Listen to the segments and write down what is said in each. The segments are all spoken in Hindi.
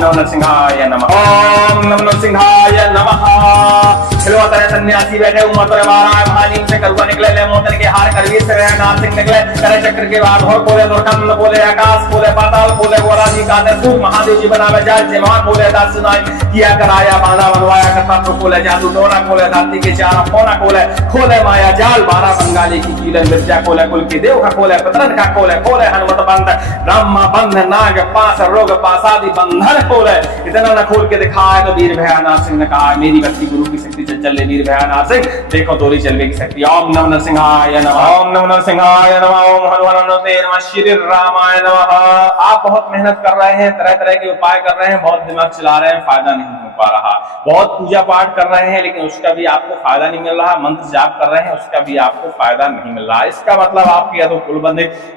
नमो नरसिंहाय नमः। ओम नमो नरसिंहाय नमः। खिलवा तरह सन्यासी बैठे उमर तो मारा भानी से करुआ निकले ले मोतन के हार करवीर से नाम सिंह निकले करे चक्र के बाद हो बोले दुर्गंध बोले आकाश बोले पाताल बोले गोरा जी का सूर महादेव जी बनावे जाए जमान बोले दास सुनाई किया कराया बांधा बनवाया करता तो खोले जादू डोरा खोले धरती के चारा कोना खोले माया जाल बारह बंगाली की कीले मिर्जा खोले कुल की देव का खोले पतरन का खोले हनुमत बंध ब्रह्मा बंध नाग पास रोग पासादि बंधन खोले इतना न खोल के दिखाए तो वीर भयानाथ सिंह ने कहा मेरी भक्ति गुरु की शक्ति से चल ले वीर भयानाथ सिंह देखो तोरी चलवे की शक्ति। ओम नमो नरसिंहाय नमः। ओम नमो नरसिंहाय नमः। ओम हनुमानते नमः। श्री रामाय नमः। आप बहुत मेहनत कर रहे हैं, तरह तरह के उपाय कर रहे हैं, बहुत दिमाग चला रहे हैं, फायदा नहीं हो पा रहा, बहुत पूजा पाठ कर रहे हैं लेकिन उसका भी आपको फायदा नहीं मिल रहा, मंत्र जाप कर रहे हैं उसका भी आपको फायदा नहीं मिल रहा। इसका मतलब आपके या तो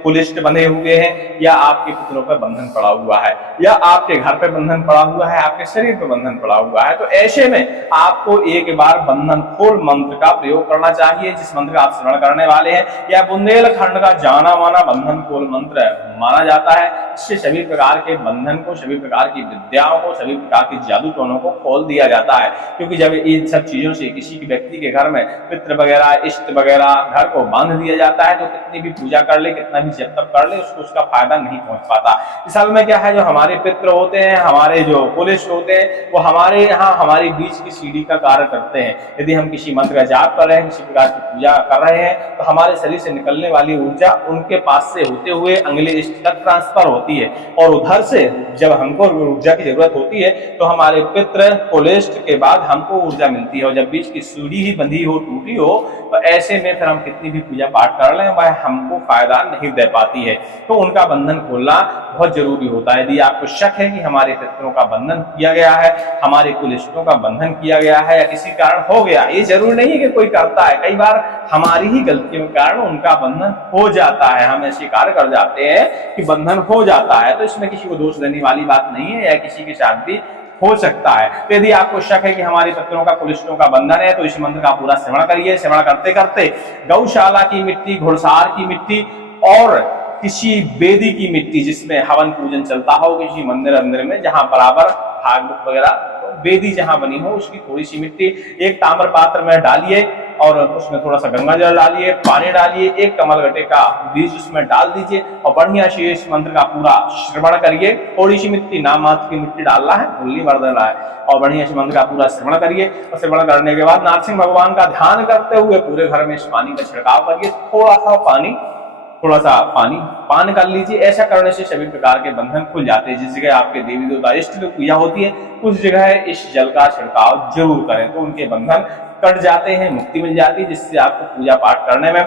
कुलिष्ट बंधे हुए हैं या आपके पुत्रों पर बंधन पड़ा हुआ है या आपके घर पे बंधन पड़ा हुआ है, आपके शरीर पे बंधन पड़ा हुआ है। तो ऐसे में आपको एक बार बंधन खोल मंत्र का प्रयोग करना चाहिए जिस मंत्र का आप श्रवण करने वाले हैं। यह बुंदेलखंड का जाना माना बंधन खोल मंत्र माना जाता है। इससे सभी प्रकार के बंधन को, सभी प्रकार की विद्याओं को, सभी प्रकार की जादू टोनों को खोल दिया जाता है। क्योंकि जब इन सब चीजों से किसी व्यक्ति के घर में पितृ वगैरह इष्ट वगैरह घर को बांध दिया जाता है तो कितनी भी पूजा कर ले, कितना भी जब तक कर ले, उसको उसका फायदा नहीं पहुंच पाता। असल में क्या है, जो हमारे पितृ होते हैं, हमारे जो कुलिष्ट होते हैं, वो हमारे यहाँ हमारी बीच की सीढ़ी का कार्य करते हैं। यदि हम किसी मंत्र का जाप कर रहे हैं, किसी प्रकार की पूजा कर रहे हैं तो हमारे शरीर से निकलने वाली ऊर्जा उनके पास से होते हुए अगले इष्ट तक ट्रांसफर होती है और उधर से जब हमको ऊर्जा की जरूरत होती है तो हमारे पितृ कुलिष्ट के बाद हमको ऊर्जा मिलती है। और जब बीच की सीढ़ी ही बंधी हो, टूटी हो, तो ऐसे में फिर हम कितनी भी पूजा पाठ कर लें वह हमको फायदा नहीं दे पाती है। तो उनका बंधन खोलना बहुत जरूरी होता है। यदि आपको शक है कि हमारे पितरों का बंधन किया गया है, हमारे कुलिष्टों का बंधन किया गया है या किसी कारण हो गया, ये जरूर नहीं है कि कोई करता है, कई बार हमारी ही गलतियों के कारण उनका बंधन हो जाता है, हम ऐसे कार्य कर जाते हैं कि बंधन हो जाता है। तो इसमें किसी को दोष देने वाली बात नहीं है, या किसी के साथ भी हो सकता है। तो यदि आपको शक है कि हमारे पितरों का कुलिष्टों का बंधन है तो इस मंत्र का पूरा श्रवण करिए। श्रवण करते करते गौशाला की मिट्टी, घुड़सार की मिट्टी और किसी वेदी की मिट्टी जिसमें हवन पूजन चलता हो, किसी मंदिर अंदर में जहां बराबर भागवत वगैरह वेदी जहां बनी हो, उसकी थोड़ी सी मिट्टी एक ताम्र पात्र में डालिए और उसमें थोड़ा सा गंगा जल डालिए, पानी डालिए, एक कमल गट्टे का बीज उसमें डाल दीजिए और बढ़िया से इस मंत्र का पूरा श्रवण करिए। थोड़ी सी मिट्टी, नाम मात्र की मिट्टी डालना है, भूल नहीं मरना है, और बढ़िया से मंत्र का पूरा श्रवण करिए। और श्रवण करने के बाद नरसिंह भगवान का ध्यान करते हुए पूरे घर में इस पानी का छिड़काव करिए। थोड़ा सा पानी पान कर लीजिए। ऐसा करने से सभी प्रकार के बंधन खुल जाते हैं। जिस जगह आपके देवी देवता इष्ट की पूजा होती है उस जगह इस जल का छिड़काव जरूर करें, तो उनके बंधन कट जाते हैं, मुक्ति मिल जाती है, जिससे आपको पूजा पाठ करने में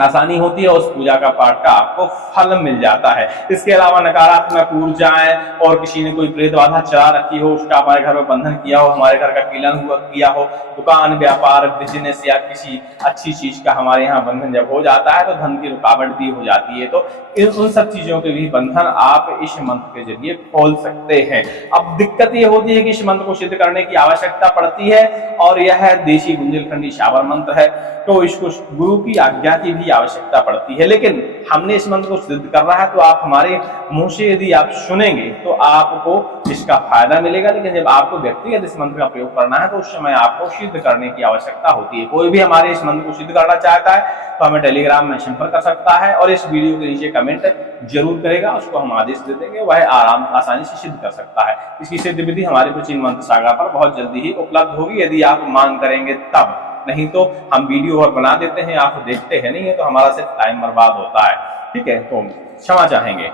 आसानी होती है और उस पूजा का पाठ का आपको फल मिल जाता है। इसके अलावा नकारात्मक ऊर्जाएं और किसी ने कोई प्रेत बाधा चला रखी हो, उसका हमारे घर में बंधन किया हो, हमारे घर का किलन हुआ किया हो, दुकान व्यापार बिजनेस या किसी अच्छी चीज का हमारे यहाँ बंधन जब हो जाता है तो धन की रुकावट भी हो जाती है। तो उन सब चीजों के भी बंधन आप इस मंत्र के जरिए खोल सकते हैं। अब दिक्कत ये होती है कि इस मंत्र को सिद्ध करने की आवश्यकता पड़ती है और यह देशी बुंदेलखंडी शावर मंत्र है, तो इसको गुरु की आज्ञा की भी आवश्यकता पड़ती है। लेकिन हमने इस मंत्र को सिद्ध करना है तो आप हमारे मुंह से यदि आप सुनेंगे तो आपको इसका फायदा मिलेगा। लेकिन जब आपको व्यक्तिगत इस मंत्र का प्रयोग करना है तो उस समय आपको सिद्ध करने की आवश्यकता होती है। कोई भी हमारे इस मंत्र को सिद्ध करना चाहता है तो हमें टेलीग्राम में संपर्क कर सकता है और इस वीडियो के नीचे कमेंट जरूर करेगा, उसको हम आदेश दे देंगे, वह आसानी से सिद्ध कर सकता है। इसकी सिद्ध विधि हमारी प्राचीन मंत्र सागा पर बहुत जल्दी ही उपलब्ध होगी, यदि आप मांग करेंगे तब, नहीं तो हम वीडियो और बना देते हैं, आप देखते हैं नहीं है तो हमारा सिर्फ टाइम बर्बाद होता है। ठीक है, तो क्षमा चाहेंगे।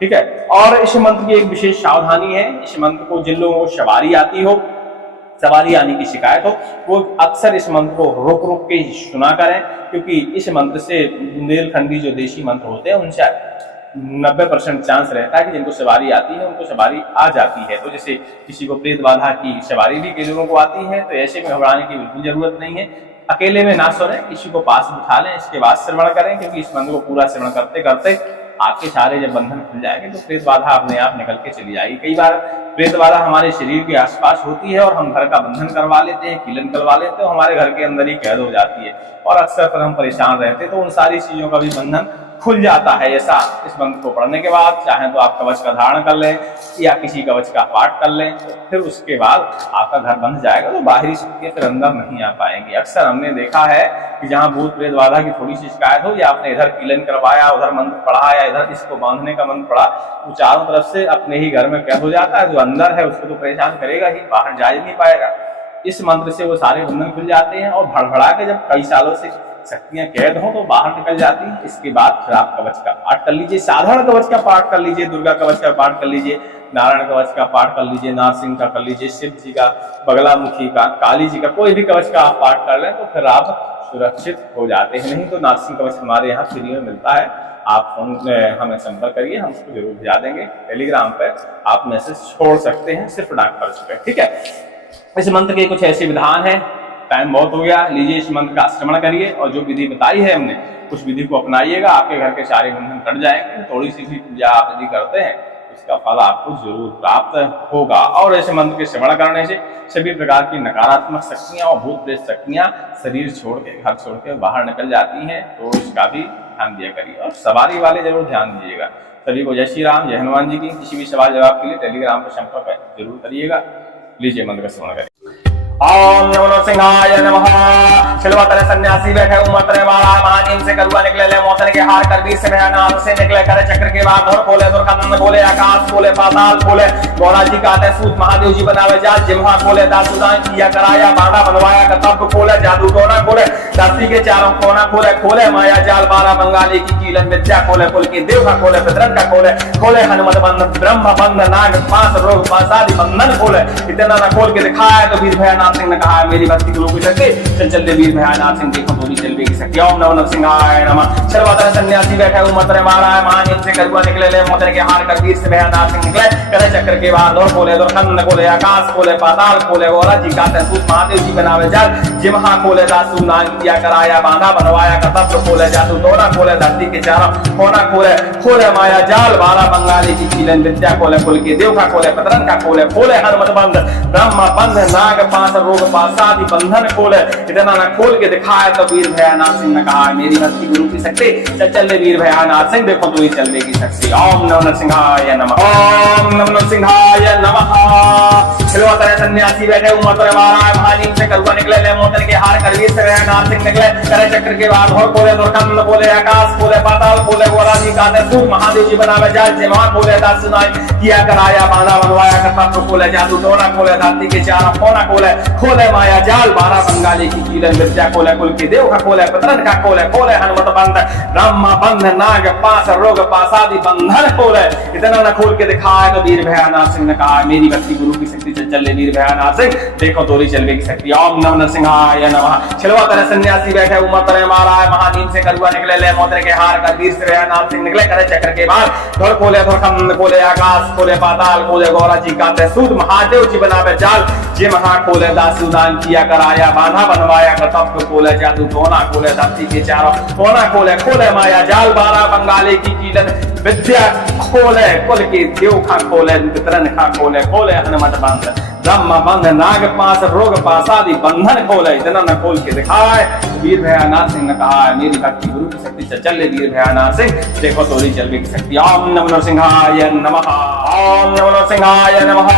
ठीक है, और इस मंत्र की एक विशेष सावधानी है, इस मंत्र को जिन लोगों को सवारी आती हो, सवारी आने की शिकायत हो, वो अक्सर इस मंत्र को रुक रुक के सुना करें, क्योंकि इस मंत्र से बुंदेलखंडी जो देशी मंत्र होते हैं उनसे 90% चांस रहता है कि जिनको सवारी आती है उनको सवारी आ जाती है। तो जैसे किसी को प्रेत बाधा की सवारी भी कई लोगों को आती है, तो ऐसे में घबराने की बिल्कुल जरूरत नहीं है। अकेले में ना सुने, किसी को पास बिठा लें, इसके बाद श्रवण करें, क्योंकि इस मंत्र को पूरा श्रवण करते करते आपके सारे जब बंधन खुल जाएंगे तो प्रेत बाधा अपने आप निकल के चली जाएगी। कई बार प्रेत बाधा हमारे शरीर के आसपास होती है और हम घर का बंधन करवा लेते हैं, किलन करवा लेते हैं, हमारे घर के अंदर ही कैद हो जाती है और अक्सर फिर हम परेशान रहते हैं। तो उन सारी चीजों का भी बंधन खुल जाता है। ऐसा इस मंत्र को पढ़ने के बाद चाहे तो आप कवच का धारण कर लें या किसी कवच का पाठ कर लें, तो फिर उसके बाद आपका घर बंध जाएगा, तो बाहरी शक्तियां फिर अंदर नहीं आ पाएंगी। अक्सर हमने देखा है कि जहां भूत प्रेत बाधा की थोड़ी सी शिकायत हो, या आपने इधर कीलन करवाया, उधर मंत्र पढ़ा, या इधर इसको बांधने का मंत्र पढ़ा, वो चारों तरफ से अपने ही घर में कैद हो जाता है। जो अंदर है उसको तो परेशान करेगा ही, बाहर जा ही नहीं पाएगा। इस मंत्र से वो सारे बंधन खुल जाते हैं और भड़भड़ा के जब कई सालों से शक्तियां कैद हो तो बाहर निकल जाती हैं। इसके बाद फिर आप कवच का पाठ कर लीजिए, साधारण कवच का पाठ कर लीजिए, दुर्गा कवच का पाठ कर लीजिए, नारायण कवच का पाठ कर लीजिए, नारसिंह का कर लीजिए, शिव जी का, बगलामुखी का, काली जी का, कोई भी कवच का आप पाठ कर लें तो फिर आप सुरक्षित हो जाते हैं। नहीं तो नारसिंह कवच हमारे यहाँ फ्री में मिलता है, आप फोन हमें संपर्क करिए, हम उसको जरूर भेजा देंगे। टेलीग्राम पर आप मैसेज छोड़ सकते हैं, सिर्फ डाक खर्च पे, ठीक है। इस मंत्र के कुछ ऐसे विधान है। टाइम बहुत हो गया, लीजिए इस मंत्र का श्रवण करिए और जो विधि बताई है हमने उस विधि को अपनाइएगा, आपके घर के सारे बंधन कट जाएंगे। थोड़ी सी भी पूजा आप यदि करते हैं उसका फल आपको जरूर प्राप्त होगा। और ऐसे मंत्र के श्रवण करने से सभी प्रकार की नकारात्मक शक्तियां और भूत प्रेत शक्तियां शरीर छोड़ के, घर छोड़ के बाहर निकल जाती हैं, तो इसका भी ध्यान दिया करिए। और सवारी वाले जरूर ध्यान दीजिएगा। सभी को जय श्री राम, जय हनुमान जी की। किसी भी सवाल जवाब के लिए टेलीग्राम पर संपर्क जरूर करिएगा। लीजिए मंत्र का श्रवण करिए। ओम नमो नरसिंहाय नमः। छिलवतरे सन्यासी बैठे उमतरे वाला महानीम से करुआ निकले, ले मोतन के हार कर बीच से भयानाथ से निकले, करे चक्र के बाद धुर खोले, दुर्खंड खोले, आकाश खोले, पाताल खोले, गौरा जी का सूत महादेव जी बनावे जाल, जिम्हा खोले, दासुदान किया कराया, बाड़ा बनवाया, कतब खोले, जादू टोना खोले, धरती के चारों कोना खोले, खोले माया जाल, 12 बंगाली की कीलन विद्या खोले, कुल की देव का खोले, पितरन का खोले, खोले हनुमत बंध, ब्रह्म बंध, नाग पास रोग पासादि बंधन खोले। इतना न खोल के दिखाया तो वीर भयानाथ सिंह ने कहा, मेरी भक्ति को लोग शक्ति चल चल दे वीर भयानाथ सिंह, देखो पूरी चल की शक्ति। ओम नमो नरसिंहाय नमः। छलवतरे सन्यासी बैठे उमतरे मारा महानीम से करुआ निकले, ले मोतन के हार कर वीर से भयानाथ सिंह निकले, करे चक्र के बाद धुर खोले, दुर्खंड खोले, आकाश खोले, पाताल खोले, गौरा जी का सूत महादेव जी बनावे जाल, जिम्हा खोले, दासु नाग किया कराया, बांधा बनवाया, कतब खोले, जादू टोना खोले, धरती के चारों कोना खोले, खोले माया जाल, 12 बंगाली की कीलन विद्या खोले, कुल के देव का खोले, पितरन का खोले, खोले हनुमत बंध, ब्रह्म बंध, नाग पास रोग पासादि बंधन खोले। इतना न खोल के दिखाया तो वीर भयानाथ सिंह ने कहा, मेरी भक्ति गुरु की शक्ति चल चल दे वीर भयानाथ सिंह, देखो तू ही चलने की शक्ति। ओम नमो नरसिंहाय नमः। ओम नमो नरसिंहाय नमः। छिलवतरे सन्यासी बैठे उमतरे मारा महानीम से करुआ निकले, ले मोतन के हार कर वीर से भयानाथ सिंह निकले, करे चक्र के बाद धुर खोले, दुर्खंड खोले, आकाश खोले, पाताल खोले, गौरा जी का सूत महादेव जी बनावे जाल, जिम्हा खोले, दासुदान किया कराया, बांधा बनवाया, कतब खोले, जादू टोना खोले, धरती के चारों कोना खोले, खोले माया जाल, 12 बंगाली की कीलन विद्या खोले, कुल की देव का खोले, पितरन का खोले, खोले हनुमत बंध, ब्रह्म बंध, नाग पास रोग पासादि बंधन खोले। इतना न खोल के दिखाया तो वीर भयानाथ सिंह ने कहा, मेरी भक्ति गुरु की शक्ति चल चल वीर भयानाथ सिंह, देखो तोरी चलने की शक्ति। ओम नमो नरसिंहाय नमः। छिलवतरे सन्यासी बैठे उमतरे मारा महानीम से करुआ निकले, ले मोतरे के हार कर वीर से भयानाथ सिंह निकले, करे चक्र के बाद धुर खोले, दुर्खंड खोले, आकाश खोले, पाताल खोले, गौरा जी का सूत महादेव जी बनावे जाल, जिम्हा खोले, दासुदान किया कराया, बांधा बनवाया, कतब खोले, जादू टोना खोले, धरती के चारों कोना खोले, खोले माया जाल, 12 बंगाली की कीलन विद्या खोले, कुल की देव खा खोले, पितरन खा खोले, खोले हनुमत बंध, ब्रह्म बंध, नाग पास रोग पासादि बंधन खोले। इतना न खोल के दिखाए वीर भयानाथ सिंह ने कहा, मेरी भक्ति गुरु की शक्ति चल चल वीर भयानाथ सिंह, देखो तोरी चलने की शक्ति। ओम नमो नरसिंहाय नमः। ओम नमो नरसिंहाय नमः।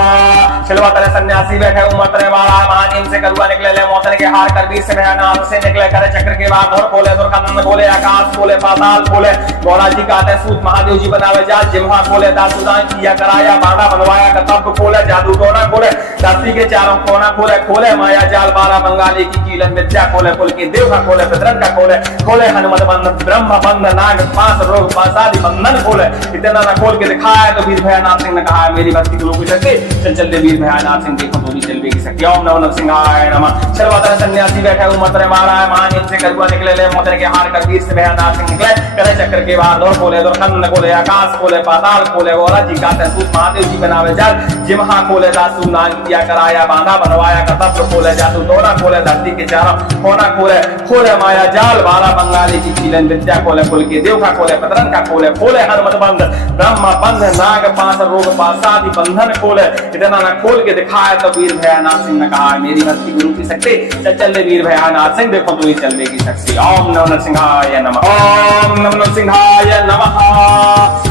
छिलवतरे सन्यासी बैठे उमतरे वाला महानीम से करुआ निकले, ले मोतन के हार कर वीर से भयानाथ से निकले, करे चक्र के बाद धुर खोले, दुर्खंड खोले, आकाश खोले, पाताल खोले, गौरा जी का सूत महादेव जी बनावे जाल, जिम्हा खोले, दासुदान किया कराया, बाड़ा बनवाया, कतब खोले, जादू टोना खोले, धरती के चारों कोना खोले, खोले माया जाल, 12 बंगाली की कीलन विद्या खोले, कुल की देव का खोले, पितरन का खोले, खोले हनुमत बंध, ब्रह्म बंध, नाग पास रोग पासादि बंधन खोले। इतना न खोल के दिखाया तो वीर भयानाथ सिंह ने कहा, मेरी भक्ति गुरु की शक्ति चल चल दे वीर भयानाथ सिंह, देखो तोरी चलने की शक्ति। ओम नमो नरसिंहाय नमः। छिलवतरे सन्यासी बैठे उमतरे मारा महानीम से करुआ निकले, ले मोतन के हार कर वीर से भयानाथ सिंह निकले, करे चक्र के बाद धुर खोले, दुर्खंड खोले, आकाश खोले, पाताल खोले, गौरा जी का सूत महादेव जी बनावे जाल, जिम्हा खोले, दासु दासू नान किया कराया बांधा बनवाया कर्तव्य खोले जादू टोना खोले धरती के चारों कोना खोले खोले माया जाल बारह बंगाली की कीलन विद्या खोले कुल के देव का खोले पतरन का खोले खोले हनुमत बंध ब्रह्म बंध नाग पास रोग पासादि बंधन खोले इतना न खोल के दिखाया तो वीर भयानाथ सिंह ने कहा मेरी भक्ति गुरु की शक्ति चल वीर भयानाथ सिंह देखो तू ही चलने की शक्ति। ओम नमो नरसिंहाय नमः। ओम नमो नरसिंहाय नमः।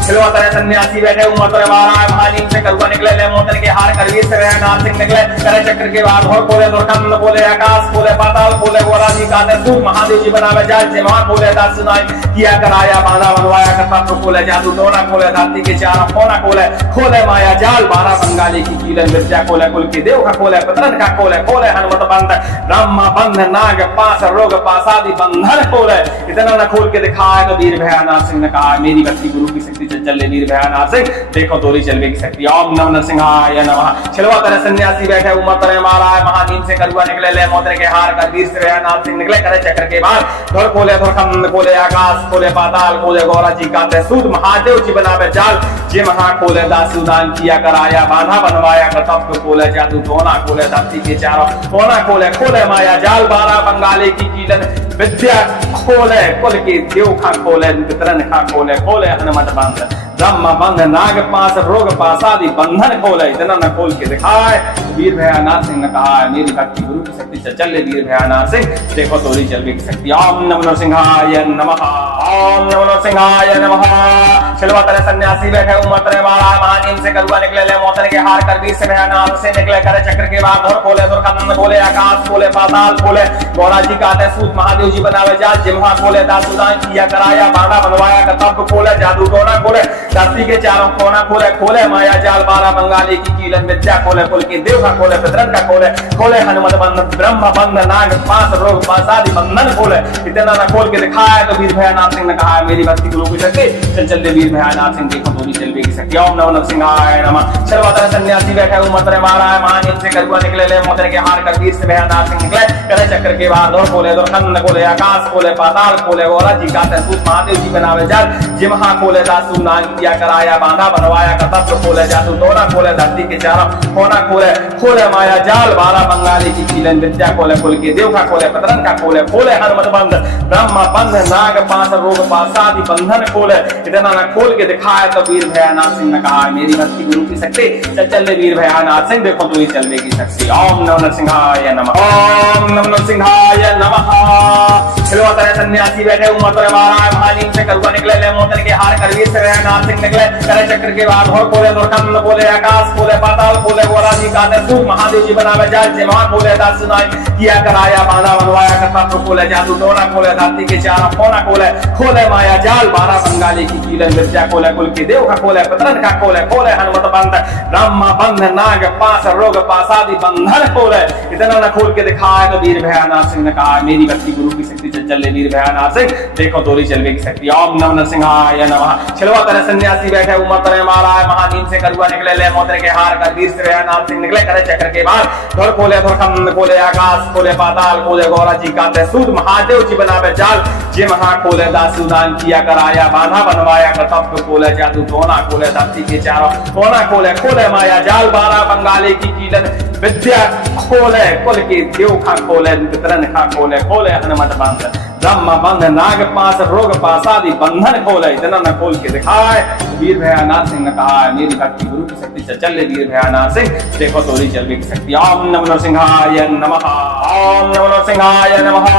खिलवतरे सन्यासी बैठे उमर तोरे महाराज महानीम से करुआ निकले ले मोतन के हार करवीर से भयानाथ सिंह निकले करे चक्र के बाद हो बोले दुर्गंध बोले आकाश बोले पाताल बोले गोरा जी काते सूर महादेव जी बनावे जाल जमा बोले दास सुनाई किया कराया बांधा बनवाया कर्तव्य खोले जादू टोना खोले धरती के चारों कोना खोले खोले माया जाल बारह बंगाली की कीलन विद्या खोले कुल के देव का खोले पतरन का खोले खोले हनुमत बंध ब्रह्म बंध नाग पास रोग पासादि बंधन खोले इतना न खोल के दिखाया तो वीर भयानाथ सिंह ने कहा मेरी भक्ति गुरु की शक्ति चल वीर भयानाथ सिंह देखो तोरी चलवे की शक्ति। ओम नमो नरसिंहाय नमः। छिलवा तरह सन्यासी बैठे उमर तरह महाराज महानीम से करुआ निकले ले मोतरे के हार कर वीर से भयानाथ सिंह निकले करे चक्र के बाद धोर खोले धोरखंड खोले आकाश खोले पाताल खोले गौरा जी काते सूद महादेव जी बनावे जाल जे महा खोले दासूदान किया कराया बांधा बनवाया कर्तव्य खोले जादू टोना खोले धरती के चारों कोना खोले खोले माया जाल बारह बंगाली की कीलन विद्या खोले कुल के देव खा खोले वितरण खा खोले खोले हनुमत बंध ब्रह्म बंध नाग पास रोग पासादि बंधन खोले इतना न खोल के दिखाए वीर भयानाथ सिंह ने कहा मेरी भक्ति गुरु की शक्ति चल वीर भयानाथ सिंह देखो तोरी चलवे की शक्ति। ओम नमो नरसिंहाय नमः। ओम नमो नरसिंहाय नमः। छिलवा तरह सन्यासी बैठे उमर तरह महाराज महानीम से करुआ निकले ले मोतन के हार कर वीर से भयानाथ से निकले करे चक्र के बाद धोर खोले दुर्गंध खोले आकाश खोले पाताल खोले गौरा जी काते सूत महादेव जी बनावे जाल जिम्हा खोले दासूदान किया कराया बांधा बनवाया कर्तव्य खोले जादू टोना खोले धरती के चारों कोना खोले खोले माया जाल बारह बंगाली की कीलन विद्या खोले कुल के देव का खोले पितरन का खोले खोले हनुमत बंध ब्रह्म बंध नाग पास रोग पासादि बंधन खोले इतना न खोल के दिखाया तो वीर भयानाथ सिंह ने कहा मेरी भक्ति गुरु की शक्ति चल वीर भयानाथ सिंह देखो तोरी चलवे की शक्ति। ओम नमो नरसिंहाय नमः। सर्वतर सन्यासी बैठे उमर तरह महाराज महानीम से करुआ निकले ले मोतन के हार कर वीर से भयानाथ सिंह निकले करे चक्र के बाद धोर खोले दुर्गंध खोले आकाश खोले पाताल खोले गौरा जी काते सूत महादेव जी बनावे जाल जिम्हा खोले दासू नान किया कराया बांधा बनवाया कर्तव्य खोले जादू टोना खोले धरती के चारों कोना खोले खोले माया जाल बारह बंगाली की कीलन विद्या खोले कुल के देव का खोले पतरन का खोले खोले हनुमत बंध ब्रह्म बंध नाग पास रोग पासादि बंधन खोले इतना न खोल के दिखाया तो वीर भयानाथ सिंह ने कहा मेरी भक्ति गुरु की शक्ति चल वीर भयानाथ सिंह देखो तू ही चलवे की शक्ति। ओम नमो नरसिंहाय नमः। ओम नमो नरसिंहाय नमः। छिलवा तरह सन्यासी बैठे उमर तरह महाराज महानीम से करुआ निकले ले मोतन के हार कर वीर से भयानाथ सिंह निकले करे चक्र के बाद हो खोले दुर्गंध खोले आकाश खोले पाताल खोले गोरा जी काते सूर महादेव जी बनावे जाल जिम्हा खोले दास सुनाई किया कराया बांधा बनवाया कर्तव्य खोले जादू टोना खोले धरती के चारों कोना खोले खोले माया जाल बारह बंगाली की कीलन विद्या खोले कुल के देव का खोले पतरन का खोले खोले हनुमत बंध ब्रह्म बंध नाग पास रोग पासादि बंधन खोले इतना न खोल के दिखाया तो वीर भयानाथ सिंह ने कहा मेरी भक्ति गुरु की शक्ति चल वीर भयानाथ सिंह देखो तोरी चलवे की शक्ति। ओम नमो नरसिंहाय नमः। छिलवा तरह सन्यासी बैठे उमर तरह महाराज महानीम से करुआ निकले ले मोतरे के हार कर वीर से भयानाथ सिंह निकले करे चक्र के बाद धोर खोले धोरखंड खोले आकाश खोले पाताल खोले गौरा जी काते सूद महादेव जी बनावे जाल जे महा खोले दासूदान किया कराया बांधा बनवाया कर्तव्य खोले जादू टोना खोले धरती के चारों कोना खोले खोले माया जाल बारह बंगाली की कीलन विद्या खोले कुल के देव खा खोले पितरन खा खोले खोले हनुमत बंध ब्रह्म बंध नाग पास रोग पासादि बंधन खोले इतना न खोल के दिखाए वीर भयानाथ सिंह ने कहा मेरी भक्ति गुरु की शक्ति चल वीर भयानाथ सिंह देखो तोरी चलवे की शक्ति। ओम नमो नरसिंहाय नमः। ओम नमो नरसिंहाय नमः।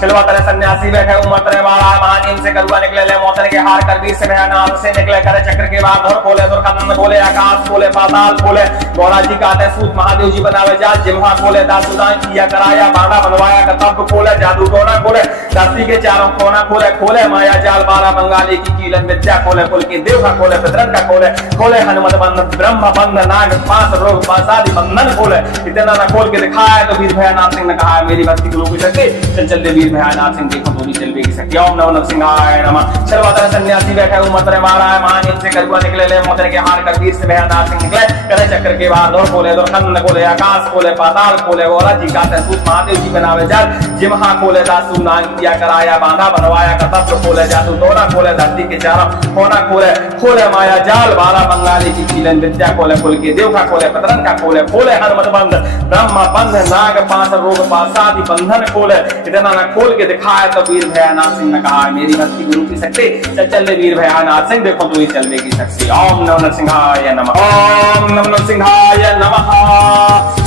छिलवा तरह सन्यासी बैठे उमर तरह महाराज महानीम से करुआ निकले ले मोतन के हार कर वीर से भयानाथ से निकले करे चक्र के बाद धोर खोले दुर्गंध खोले आकाश खोले पाताल खोले गौरा जी काते सूत महादेव जी बनावे जाल जिम्हा खोले दासूदान किया कराया बांधा बनवाया कर्तव्य खोले जादू टोना खोले धरती के चारों कोना खोले खोले माया जाल बारह बंगाली की कीलन विद्या खोले कुल के देव का खोले पितरन का खोले खोले हनुमत बंध ब्रह्म बंध नाग पास रोग पासादि बंधन खोले इतना न खोल के दिखाया तो वीर भयानाथ सिंह ने कहा मेरी भक्ति गुरु की शक्ति चल वीर भयानाथ सिंह देखो तोरी चलवे की शक्ति। ओम नमो नरसिंहाय नमः। छिलवा तरह सन्यासी बैठे उमर तरह महाराज महानीम से करुआ निकले ले मोतन के हार कर वीर से भयानाथ सिंह निकले करे चक्र के बाद और खोले दुर्खंड खोले आकाश खोले पाताल खोले गौरा जी का सूत महादेव जी बनावे जाल जे महा खोले दासु नान किया कराया बांधा बनवाया कतप खोले जादू दोना खोले धरती के चारों कोना खोले खोले माया जाल बारह बंगाली की कीलन विद्या खोले कुल के देव का खोले पतरन का खोले खोले हनुमत बंध ब्रह्म बंध नाग पास रोग पासादि बंधन खोले इतना न खोल के दिखाया तो वीर भयानाथ सिंह ने कहा मेरी भक्ति गुरु की शक्ति चल वीर भयानाथ सिंह देखो तू ही चलने की शक्ति ओम नमो नरसिंहाय नमः ओम नमो नरसिंहाय नमः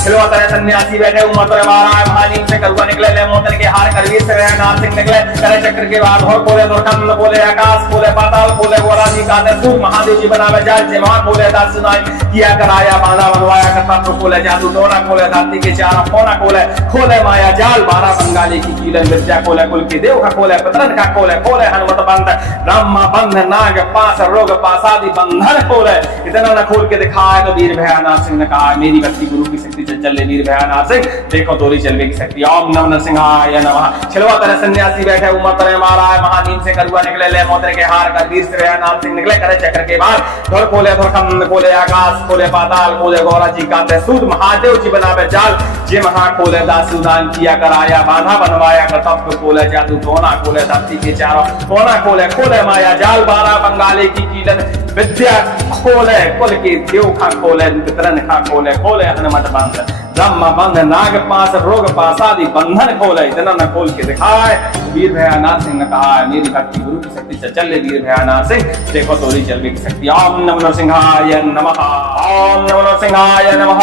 चलो तरह सन्यासी बैठे उमर तो हमारा महानीम से करुआ निकले ले मोतन के हार करवीर से भयानाथ सिंह निकले करे चक्र के बाद और खोले दुर्खंड खोले आकाश खोले पाताल खोले गोरा जी का सूत महादेव जी बनावे जाल जे महा खोले दास सुनाई किया कराया बांधा बनवाया कतप खोले जादू दोना खोले धरती के चारों कोना खोले खोले माया जाल बारह बंगाली की कीलन विद्या खोले कुल के देव का खोले पतरन का खोले खोले हनुमत बंध ब्रह्म बंध नाग पास रोग पासादि बंधन खोले इतना न खोल के दिखाया तो वीर भयानाथ सिंह ने कहा मेरी भक्ति गुरु की शक्ति चल वीर भयानाथ सिंह देखो तोरी चलने की शक्ति ओम नमो नरसिंहाय नमः चलो तरह सन्यासी बैठे उमर तरह मारा महानीम से करुआ निकले ले मोतर के हार कर वीर से भयानाथ सिंह निकले करे चक्र के बाद धोर खोले धोरखंड खोले आकाश खोले पाताल खोले गौरा जी का सूत महादेव जी बनावे जाल जे महा खोले दासु दान किया कराया बांधा बनवाया कतप खोले जादू दोना खोले धरती के चारों कोना खोले खोले माया जाल बारह बंगाली की कीलन विद्या खोले कुल के देव खा खोले पितरन खा खोले खोले हनुमत बंध ब्रह्म बंध नाग पास रोग पासादि बंधन खोले इतना न खोल के दिखाए वीर भयानाथ सिंह ने कहा मेरी भक्ति गुरु की शक्ति चल वीर भयानाथ सिंह देखो तोरी चलने की शक्ति ओम नमो नरसिंहाय नमः ओम नमो नरसिंहाय नमः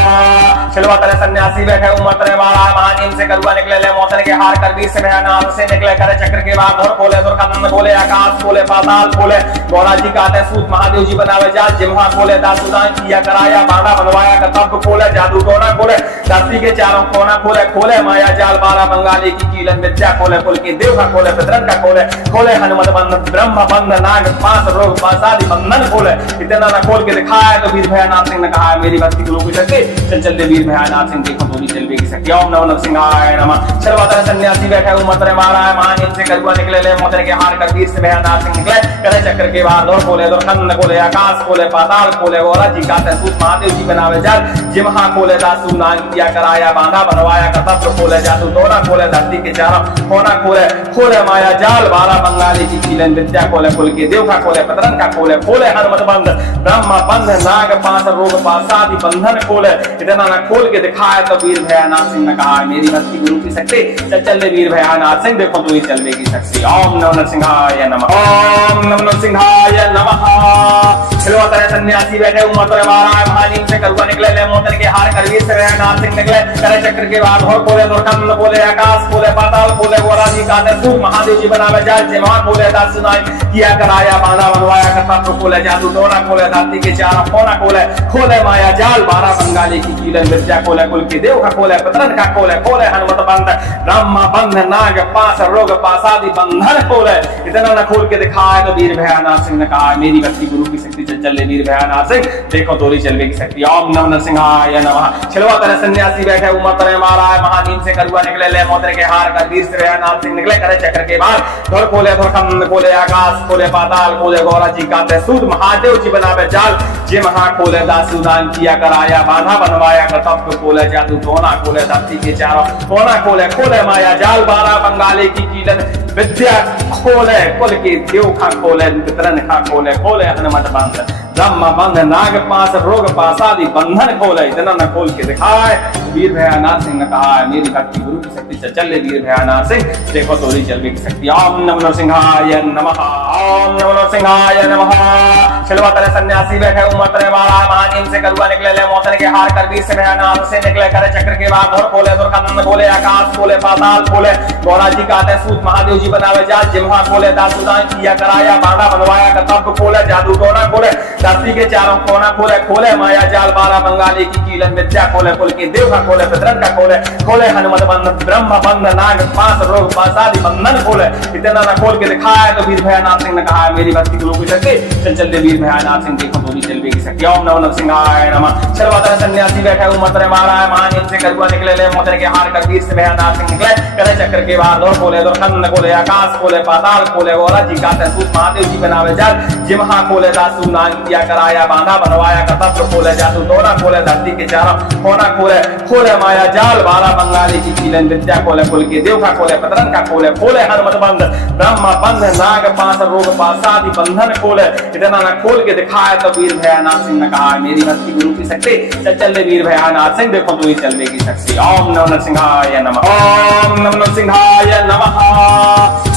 चलो तरह सन्यासी बैठे उमर तरह मारा महानीम से करुआ निकले ले मोतन के हार कर वीर से भयानाथ से निकले करे चक्र के बाद और खोले दुर्खंड खोले आकाश खोले पाताल खोले गौरा जी का सूत महादेव जी बनावे जाल जिम्हा खोले दासुदान किया कराया बांधा बनवाया कतप खोले जादू टोना खोले धरती के चारों कोना खोले खोले माया जाल बारह बंगाली की कीलन विद्या खोले कुल के देव का खोले पितरन का खोले खोले हनुमत बंध ब्रह्म बंध नाग पास रोग पासादि बंधन खोले इतना न खोल के दिखाया तो वीर भयानाथ सिंह ने कहा मेरी भक्ति गुरु की शक्ति चल वीर भयानाथ सिंह देखो तोरी चलने की शक्ति ओम नमो नरसिंहाय नमः चलो तरह सन्यासी बैठे उमर तरह मारा महानीम से करुआ निकले ले मोतर के हार कर वीर से भयानाथ सिंह निकले करे चक्र के बाद और खोले दुर्खंड खोले आकाश खोले पाताल खोले गौरा जी का सूत महादेव जी बनावे जाल जे महा खोले दासु नान किया कराया बांधा बनवाया कतप खोले जादू दोना खोले धरती के चारों कोना खोले खोले माया जाल बारह बंगाली की कीलन विद्या खोले कुल के देव का खोले पतरन का खोले खोले हनुमत बंध ब्रह्म बंध नाग पास रोग पासादि बंधन खोले इतना न खोल के दिखाया तो वीर भयानाथ सिंह ने कहा मेरी भक्ति गुरु की शक्ति चल वीर भयानाथ सिंह देखो तू ही चलने की शक्ति ओम नमो नरसिंहाय नमः ओम नमो नरसिंहाय नमः चलो तरह सन्यासी बैठे उमर तो हमारा महानीम से करुआ निकले ले मोतर के हार कर वीर से भयानाथ सिंह निकले करे चक्र के बाद और खोले दुर्खंड खोले आकाश खोले पाताल खोले गौरा जी का सूत महादेव जी बनावे जाल जे महा खोले दास सुनाई किया कराया बांधा बनवाया कतप खोले जादू दोना खोले धरती के चारों कोना खोले खोले माया जाल बारह बंगाली की कीलन विद्या खोले कुल के देव का खोले पतरन का खोले खोले हनुमत बंध ब्रह्म बंध नाग पास रोग पासादि बंधन खोले इतना न खोल के दिखाया तो वीर भयानाथ सिंह ने कहा मेरी भक्ति गुरु की शक्ति चल वीर भयानाथ सिंह देखो तोरी चलने की शक्ति ओम नमो नरसिंहाय नमः चलो तरह सन्यासी बैठे उमर तरह मारा महानीम से करुआ निकले ले मोतर के हार कर वीर से भयानाथ सिंह निकले करे चक्र के बाद धोर खोले धोरखंड खोले आकाश खोले पाताल खोले गौरा जी का सूत महादेव जी बनावे जाल जे महा खोले दासुदान किया कराया बांधा बनवाया कतप खोले जादू टोना खोले धरती के चारों कोना खोले खोले माया जाल बारह बंगाली की कीलन विद्या खोले कुल के देव खा खोले पितरन खा खोले खोले हनुमत बंध ब्रह्म बंध नाग पास रोग पासादि बंधन खोले इतना न खोल के दिखाए वीर भयानाथ सिंह ने कहा मेरी भक्ति गुरु की शक्ति चल वीर भयानाथ सिंह देखो तोरी चलने की शक्ति ओम नमो नरसिंहाय नमः ओम नमो नरसिंहाय नमः चलो तरह सन्यासी बैठे उमर तरह मारा महानीम से करुआ निकले ले मोतर के हार कर वीर से भयानाथ से निकले करे चक्र के बाद और खोले दुर्खंड खोले आकाश खोले पाताल खोले गौरा जी का सूत महादेव जी बनावे जाल जिम्हा खोले दासुदान किया कराया बांधा बनवाया कतप खोले जादू टोना खोले धरती के चारों कोना खोले खोले माया जाल बारह बंगाली की कीलन विद्या खोले कुल के देव का खोले पितरन का खोले खोले हनुमत बंध ब्रह्म बंध नाग पास रोग पासादि बंधन खोले इतना न खोल के दिखाया तो वीर भयानाथ सिंह ने कहा मेरी भक्ति गुरु की शक्ति चल वीर भयानाथ सिंह देखो तोरी चलने की शक्ति ओम नमो नरसिंहाय नमः चलो तरह सन्यासी बैठे उमर तरह मारा महानीम से करुआ निकले ले मोतर के हार कर वीर से भयानाथ सिंह निकले करे चक्र के बाद और खोले दुर्खंड खोले आकाश खोले पाताल खोले गौरा जी का सूत महादेव जी बनावे जाल जे महा खोले दासु नान किया कराया बांधा बनवाया कतत्र खोले जादू टोना खोले धरती के चारों कोना खोले खोले माया जाल बारह बंगाली की कीलन विद्या खोले कुल के देव का खोले पतरन का खोले खोले हनुमत बंध ब्रह्मा बंध नाग पास रोग पासादि बंधन खोले इतना न खोल के दिखाया तो वीर भयानाथ सिंह ने कहा मेरी भक्ति गुरु की शक्ति चल वीर भयानाथ सिंह देखो तू ही चलने की शक्ति। ओम नमो नरसिंहाय नमः। ओम नमो नरसिंहाय नमः।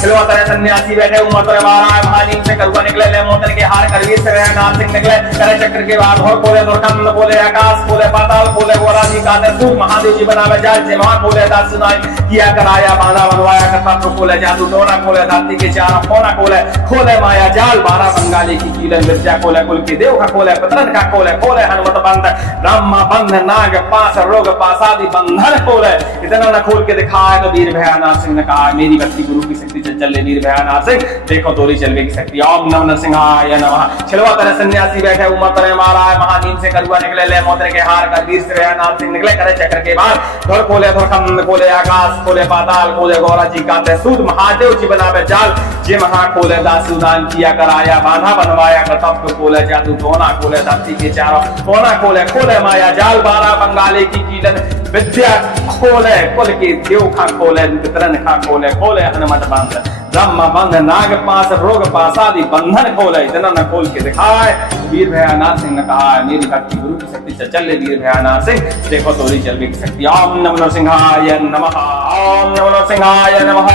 खिलवा तरह सन्यासी बैठे उमर तरह महाराज महानीम से करुआ निकले ले मोतन के हार करवीर से भयानाथ सिंह निकले करे चक्र के बाद और बोले दुर्गंध बोले आकाश बोले पाताल बोले गोरा जी काते सूर महादेव जी बनावे जाल जमान बोले दास सुनाई किया कराया बांधा बनवाया कतत्र खोले जादू टोना खोले धरती के चारों कोना खोले खोले माया जाल बारह बंगाली की कीलन विद्या खोले कुल के देव का खोले पतरन का खोले खोले हनुमत बंध ब्रह्मा बंध नाग पास रोग पासादि बंधन खोले इतना न खोल के दिखाया तो वीर भयानाथ सिंह ने कहा मेरी भक्ति गुरु की शक्ति चल वीर भयानाथ सिंह देखो तोरी चलवे की शक्ति। ओम नमो नरसिंहाय नमः। छिलवा तरह सन्यासी बैठे उमर तरह महाराज महानीम से करुआ निकले ले मोतर के हार कर वीर से भयानाथ सिंह निकले करे चक्र के बाद धुर खोले धुरखंड खोले आकाश खोले पाताल खोले गौरा जी काते सूद महादेव जी बनावे जाल जे महा खोले दासूदान किया कराया बांधा बनवाया कतप खोले जादू टोना खोले धरती के चारों कोना खोले खोले माया जाल बारह बंगाली की कीलन विद्या खोले कुल के देव खा खोले पितरन खा खोले खोले हनुमत बंध ब्रह्मा बंध नाग पास रोग पासादि बंधन खोले इतना न खोल के दिखाए वीर भयानाथ सिंह ने कहा मेरी भक्ति गुरु की शक्ति चल वीर भयानाथ सिंह देखो तोरी चलवे की शक्ति। ओम नमो नरसिंहाय नमः। ओम नमो नरसिंहाय नमः।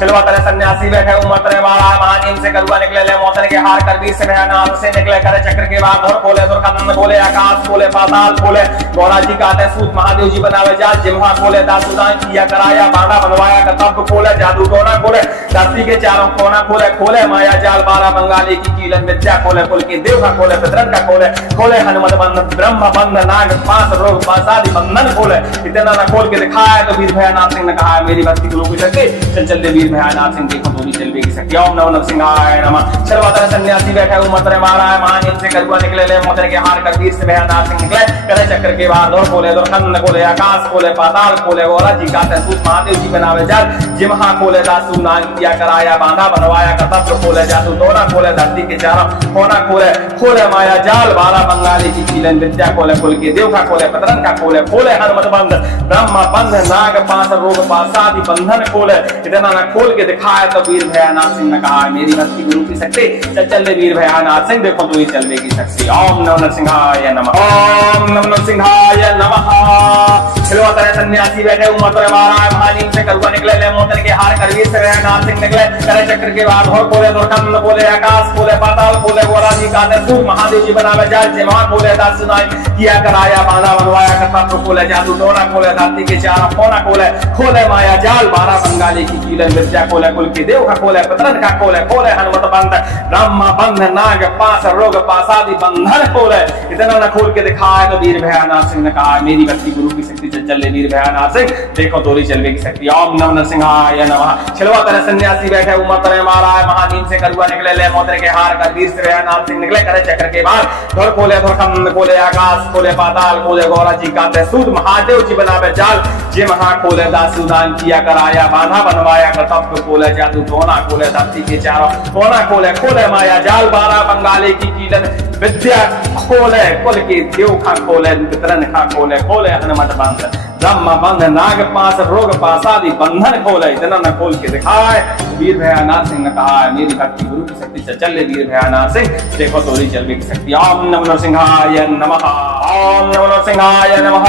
छिलवा तरह सन्यासी बैठे उमर तरह महाराज महानीम से करुआ निकले ले मोतन के हार कर वीर से भयानाथ से निकले करे चक्र के बाद धुर खोले दुर्गंध खोले आकाश खोले पाताल खोले गौरा जी काते सूत महादेव जी बनावे जाल जिम्हा खोले दासूदान किया कराया बांधा बनवाया कतप खोले जादू टोना खोले धरती के चारों कोना खोले खोले माया जाल बारह बंगाली की कीलन विद्या खोले कुल के देव का खोले पितरन का खोले खोले हनुमत बंध ब्रह्म बंध नाग पास रोग पासादि बंधन खोले इतना न खोल के दिखाया तो वीर भयानाथ सिंह ने कहा मेरी भक्ति गुरु की शक्ति चल वीर भयानाथ सिंह देखो तोरी चलवे की शक्ति। ओम नमो नरसिंहाय नमः। छिलवा तरह सन्यासी बैठे उमर तरह महाराज महानीम से करुआ निकले ले मोतर के हार कर वीर से भयानाथ सिंह निकले करे चक्र के बाद धुर खोले दुर्गंध खोले आकाश खोले पाताल खोले गौरा जी काते सूत महादेव जी बनावे जाल जिम्हा खोले दासूदान किया कराया बांधा बनवाया कतत्र खोले जादू टोना खोले धरती के चारों कोना खोले खोले माया जाल बारह बंगाली की कीलन विद्या खोले कुल के देव का खोले पतरन का खोले खोले हनुमत बंध ब्रह्मा बंध नाग पास रोग पासादि बंधन खोले इतना न खोल के दिखाया तो वीर भयानाथ सिंह ने कहा मेरी भक्ति गुरु की शक्ति चल वीर भयानाथ सिंह देखो तू ही चलवे की शक्ति। ओम नमो नरसिंहाय नमः। ओम नमो नरसिंहाय नमः। छिलवा तरह सन्यासी बैठे उमर तरह महाराज महानीम से करुआ निकले ले मोतर के हार कर वीर से भयानाथ सिंह निकले करे चक्र के बाद और खोले दुर्गंध खोले आकाश खोले पाताल खोले गोरा जी काते सूर महादेव जी बनावे जाल जमान खोले दास सुनाई किया कराया बांधा बनवाया कतप खोले जादू टोना खोले धरती के चारों कोना खोले खोले माया जाल बारह बंगाली की कीलन विद्या खोले कुल के देव का खोले पतरन का खोले खोले हनुमत बंध ब्रह्मा बंध नाग पास रोग पासादि बंधन खोले इतना न खोल के दिखाया तो वीर भयानाथ सिंह ने कहा मेरी भक्ति गुरु की शक्ति चल वीर भयानाथ सिंह देखो तोरी चलवे की शक्ति। ओम नमो नरसिंहाय नमः। छिलवा तरह सन्यासी बैठे उमर तरह महाराज महानीम से करुआ निकले ले मोतर के हार कर वीर से भयानाथ सिंह निकले करे चक्र के बाद धुर खोले धुरखंड खोले आकाश खोले पाताल खोले गौरा जी काते सूद महादेव जी बनावे जाल जे महा खोले दासूदान किया कराया बांधा बनवाया कतप खोले जादू टोना खोले धरती के चारों कोना खोले खोले माया जाल बारह बंगाली की कीलन विद्या खोले कुल के देव खा खोले पितरन खा खोले खोले हनुमत बंध ब्रह्मा बंध नाग पास रोग पासादि बंधन खोले इतना न खोल के दिखाए वीर भयानाथ सिंह ने कहा मेरी भक्ति गुरु की शक्ति चल वीर भयानाथ सिंह देखो तोरी चलवे की शक्ति। ओम नमो नरसिंहाय नमः। ओम नमो नरसिंहाय नमः।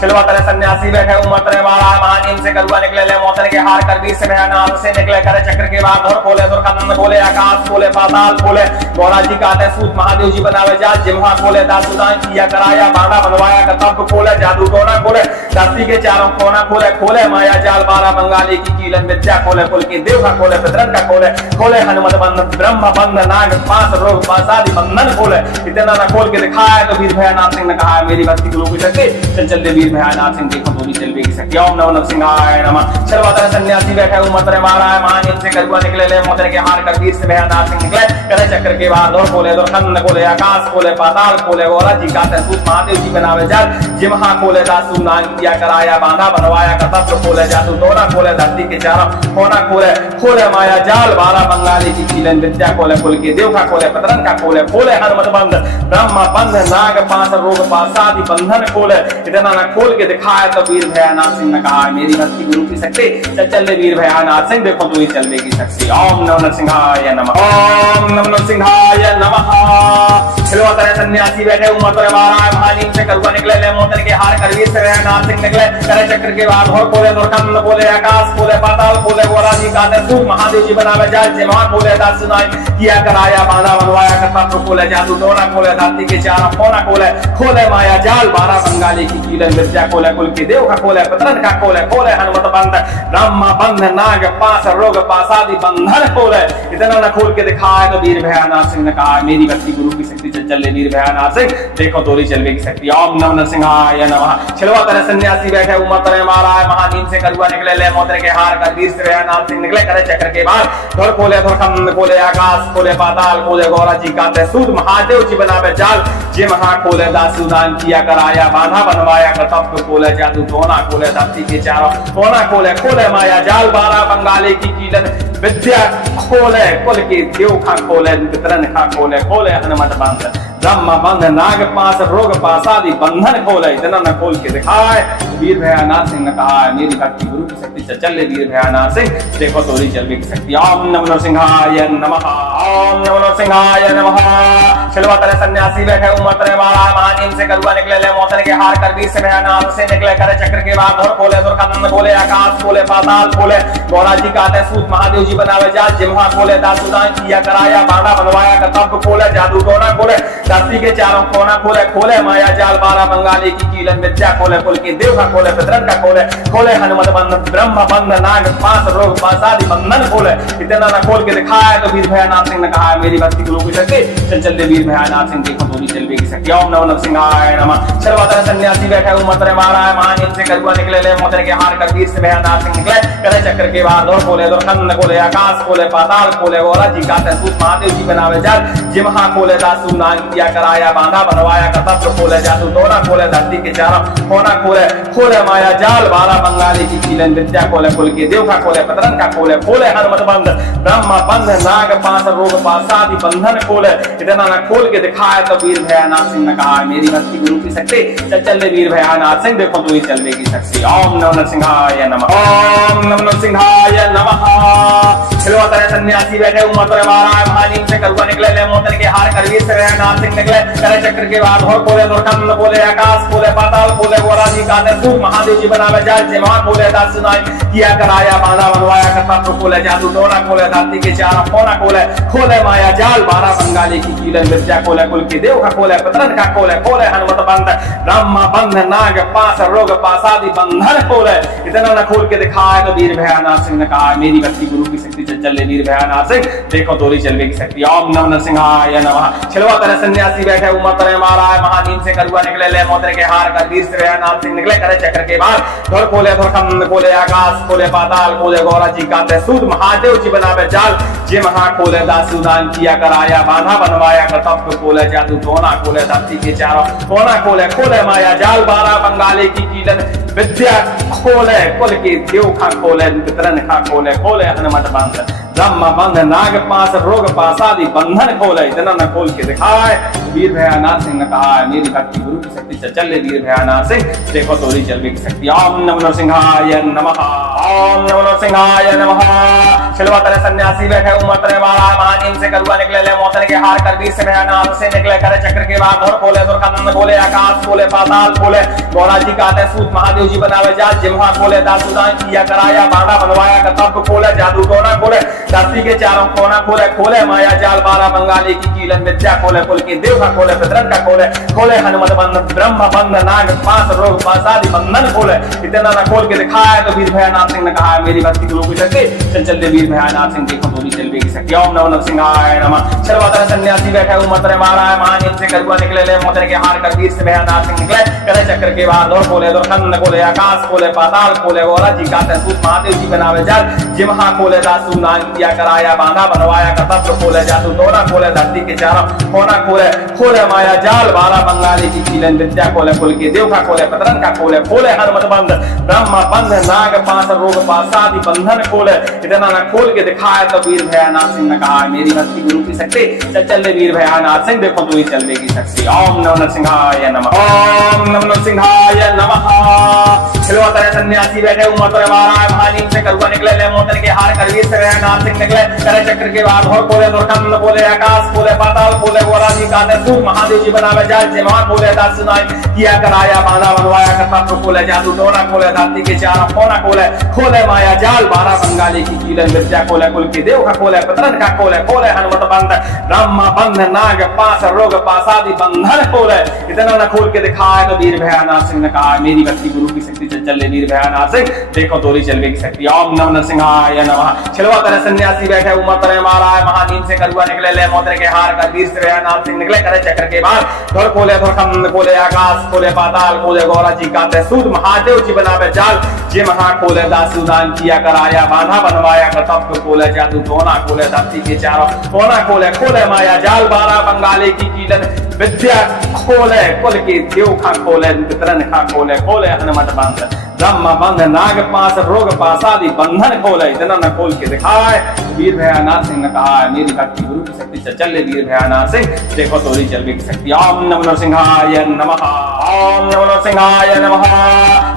छिलवा तरह सन्यासी बैठे उमर तरह महाराज महानीम से करुआ निकले ले मोतर के हार कर वीर से भयानाथ से निकले करे चक्र के बाद धुर खोले दुर्गंध खोले आकाश खोले पाताल खोले गौरा जी काते सूत महादेव जी बनावे जाल जिम्हा खोले दासूदान किया कराया बांधा बनवाया कतप खोले जादू टोना खोले धरती के चारों कोना खोले खोले माया जाल बारह बंगाली की कीलन विद्या खोले कुल के देव का खोले पितरन का खोले खोले हनुमत बंध ब्रह्म बंध नाग पास रोग पासादि बंधन खोले इतना न खोल के दिखाया तो वीर भयानाथ सिंह ने कहा मेरी भक्ति गुरु की शक्ति चल वीर भयानाथ सिंह देखो तोरी चलवे की शक्ति। ओम नमो नरसिंहाय नमः। छिलवा तरह सन्यासी बैठे उमर तरह महाराज महानीम से करुआ निकले ले मोतर के हार कर वीर से भयानाथ सिंह निकले करे चक्र के बाद धुर खोले दुर्गंध खोले आकाश खोले पाताल खोले गौरा जी काते सूत महादेव जी बनावे जाल जिम्हा खोले दासूदान सुनान किया कराया बांधा बनवाया कर्तव्य खोले जादू टोना खोले धरती के चारों कोना खोले खोले माया जाल बारह बंगाली की कीलन विद्या खोले कुल के देव का खोले पतरन का खोले खोले हनुमत बंद ब्रह्म बंद नाग पास रोग पासादि बंधन खोले इतना न खोल के दिखाया तो वीर भयानाथ सिंह ने कहा मेरी भक्ति गुरु की शक्ति चल वीर भयानाथ सिंह देखो तू ही चलने की शक्ति। ओम नमो नरसिंहाय नमः। ओम नमो नरसिंहाय नमः। खिलवा तरह सन्यासी बैठे उमर पर मारा महानीम से करुआ निकले ले मोतन के हार करवीर से नाथ सिंह निकले करे चक्र के बाद हो बोले दुर्गंध बोले आकाश बोले पाताल बोले गोरा जी काते सूर महादेव जी बनावे जाल जे महा बोले दास सुनाई किया कराया बांधा बनवाया कर्तव्य खोले जादू टोना खोले धरती के चारों कोना खोले खोले माया जाल बारह बंगाली की कीलन विद्या खोले कुल के देव का खोले पतरन का खोले खोले हनुमत बंद ब्रह्म बंध नाग पास रोग पासादि बंधन खोले इतना न खोल के दिखाए तो वीर भयानाथ सिंह ने कहा मेरी भक्ति गुरु की शक्ति चल वीर भयानाथ सिंह देखो तोरी चलवे की शक्ति। ओम नमो नरसिंहाय नमः। छिलवा तरह सन्यासी बैठे उमर तरह मारा महानीम से करुआ निकले ले मोतर के हार कर वीर से भयानाथ सिंह निकले करे चक्र के बाद धर खोले धरखंड खोले आकाश खोले पाताल खोले गौरा जी काते सूद महादेव जी बनावे जाल जे महा खोले दासूदान किया कराया बांधा बनवाया कर्तव्य खोले जादू टोना खोले धरती के चारों कोना खोले खोले माया जाल बारह बंगाली की कीलन विद्या खोले कुल के देव खा खोले पितरन खा खोले खोले हनुमत बंद ब्रह्म बंध नाग पास रोग पासादि बंधन खोले इतना न खोल के दिखाए वीर भयानाथ सिंह ने कहा मेरी भक्ति गुरु की शक्ति चल वीर भयानाथ सिंह देखो तोरी चलवे की शक्ति। ओम नमो नरसिंहाय नमः। ओम नमो नरसिंहाय नमः। छिलवा तरह सन्यासी बैठे उमर तरह मारा महानीम से करुआ निकले ले मोतन के हार कर वीर से भयानाथ से निकले करे चक्र के बाद धर खोले दुर्गंध खोले आकाश खोले पाताल खोले गौरा जी काते सूत महादेव जी बनावे जाल जिम्हा खोले दासूदान किया कराया बांधा बनवाया कर्तव्य खोले जादू टोना खोले धरती के चारों कोना खोले खोले माया जाल बारह बंगाली की कीलन विद्या खोले कुल के देव का खोले पितरन का खोले खोले हनुमत बंध ब्रह्म बंध नाग पास रोग पासादि बंधन खोले इतना न खोल के दिखाया तो वीर भयानाथ सिंह ने कहा मेरी भक्ति गुरु की शक्ति चल वीर भयानाथ सिंह देखो तोरी चलवे की शक्ति। ओम नमो नरसिंहाय नमः। छिलवा तरह सन्यासी बैठे उमर तरह मारा महानीम से करुआ निकले ले मोतर के हार कर वीर से भयानाथ सिंह निकले करे चक्र के बाद धर खोले दुर्गंध खोले आकाश खोले पाताल खोले गौरा जी काते सूत महादेव जी बनावे जाल जिम्हा खोले दासूदान किया कराया बांधा बनवाया कर्तव्य खोले जादू टोना खोले धरती के चारों कोना खोले खोले माया जाल बारह बंगाली की कीलन विद्या खोले कुल के देव का खोले पतरन का खोले खोले हनुमत बंद ब्रह्म बंध नाग पास रोग पासादि बंधन खोले इतना न खोल के दिखाया तो वीर भयानाथ सिंह ने कहा मेरी भक्ति गुरु की शक्ति चल वीर भयानाथ सिंह देखो तू ही चलवे की शक्ति। ओम नमो नरसिंहाय नमः। ओम नमो नरसिंहाय नमः। छिलवा तरह सन्यासी बैठे उमर तरह मारा महानीम से करुआ निकले ले मोतर के हार कर वीर से भयानाथ सिंह निकले करे चक्र के बाद हो खोले दुर्गंध खोले आकाश खोले पाताल खोले गोरा जी काते सूर महादेव जी बनावे जाल जे महा खोले दास सुनाई किया कराया बांधा बनवाया कर्तव्य खोले जादू टोना खोले धरती के चारों कोना खोले खोले माया जाल बारह बंगाली की कीलन विद्या खोले कुल के देव का खोले पतरन का खोले खोले हनुमत बंद ब्रह्म बंध नाग पास रोग पासादि बंधन खोले इतना न खोल के दिखाए तो वीर भयानाथ सिंह ने कहा मेरी भक्ति गुरु की शक्ति चल वीर भयानाथ सिंह देखो तोरी चलवे की शक्ति। ओम नमो नरसिंहाय नमः। छिलवा तरह सन्यासी बैठे उमर तरह मारा महानीम से करुआ निकले ले मोतर के हार कर वीर से भयानाथ सिंह निकले करे चक्र के बाद धर खोले दुर्गंध खोले आकाश खोले पाताल खोले गौरा जी काते सूद महादेव जी बनावे जाल जे महा खोले दासूदान किया कराया बांधा बनवाया कर्तव्य खोले जादू टोना खोले धरती के चारों कोना खोले खोले माया जाल बारह बंगाली की कीलन विद्या खोले कुल के देव खा खोले पितरन खा खोले खोले हनुमत बंध ब्रह्म बंध नाग पास रोग पासादि बंधन खोले इतना न खोल के दिखाए वीर भयानाथ सिंह ने कहा मेरी भक्ति गुरु की शक्ति चल वीर भयानाथ सिंह देखो तोरी चलवे की शक्ति। ओम नमो नरसिंहाय नमः। ओम नमो नरसिंहाय नमः। छिलवा तरह सन्यासी बैठे उमर तरह मारा महानीम से करुआ निकले ले मोतर के हार कर वीर से भयानाथ से निकले करे चक्र के बाद धर खोले दुर्गंध खोले आकाश खोले पाताल खोले गौरा जी काते सूत महादेव जी बनावे जाल जिम्हा खोले दासूदान किया कराया बांधा बनवाया कर्तव्य खोले जादू टोना खोले धरती के चारों कोना खोले खोले माया जाल बारह बंगाली की कीलन विद्या खोले कुल के देव का खोले पितरन का खोले खोले हनुमत बंध ब्रह्म बंध नाग पास रोग पासादि बंधन खोले इतना न खोल के दिखाया तो वीर भयानाथ सिंह ने कहा मेरी भक्ति गुरु की शक्ति चल वीर भयानाथ सिंह देखो तोरी चलवे की शक्ति। ओम नमो नरसिंहाय नमः। छिलवा तरह सन्यासी बैठे उमर तरह मारा महानीम से करुआ निकले ले मोतर के हार कर वीर से भयानाथ सिंह निकले करे चक्र के बाद और खोले दुर्खंड खोले आकाश खोले पाताल खोले गौरा जी का सूत महादेव जी बनावे जाल जे महा खोले दासु नान किया कराया बांधा बनवाया कर्तव्य खोले जादू दोना खोले धरती के चारों कोना खोले खोले माया जाल बारह बंगाली की कीलन विद्या खोले कुल के देव का खोले पतरन का खोले खोले हनुमत बंध ब्रह्म बंध नाग पास रोग पासादि बंधन खोले इतना न खोल के दिखाया तो वीर भयानाथ सिंह ने कहा मेरी भक्ति गुरु की शक्ति चल वीर भयानाथ सिंह देखो तू ही चलने की शक्ति ओम नमो नरसिंहाय नमः ओम नमो नरसिंहाय नमः खिलवा तरह सन्यासी बैठे उमर तो महाराज महानीम से करुआ निकले ले मोतर के हार करवीर से नाथ सिंह निकले करे चक्र के बाद और खोले दुर्खंड खोले आकाश खोले पाताल खोले गोरा जी का सूत महादेव जी बनावे जाल जे महा खोले दास सुनाई किया कराया बांधा बनवाया कर्तव्य खोले जादू दोना खोले धरती के चारों कोना खोले खोले माया जाल बारह बंगाली की कीलन विद्या खोले कुल के देव का खोले पतरन का खोले खोले हनुमत बंध ब्रह्म बंध नाग पास रोग पासादि बंधन खोले इतना न खोल के दिखाया तो वीर भयानाथ सिंह ने कहा मेरी भक्ति गुरु की शक्ति चल वीर भयानाथ सिंह देखो तोरी चलवे की शक्ति ओम नमो नरसिंहाय नमः छिलवा तरह सन्यासी बैठे उमर तरह महाराज महानीम से करुआ निकले ले मोतर के हार कर वीर से भयानाथ सिंह निकले करे चक्र के बाद धर खोले धरखंड खोले आकाश खोले पाताल खोले गौरा जी का सूत महादेव जी बनावे जाल जे महा खोले दासु दान किया कराया बांधा बनवाया कर्तव्य खोले जादू दोना खोले धरती के चारों कोना खोले खोले माया जाल बारह बंगाली की कीलन विद्या खोले कुल के देव खा खोले वितरण खा खोले खोले हनुमत बंध ब्रह्म बंध नाग पास रोग पासादि बंधन खोले इतना न खोल के दिखाए वीर भयानाथ सिंह ने कहा मेरी भक्ति गुरु की शक्ति चल वीर भयानाथ सिंह देखो तोरी चलवे की शक्ति ओम नमो नरसिंहाय नमः ओम नमो नरसिंहाय नमः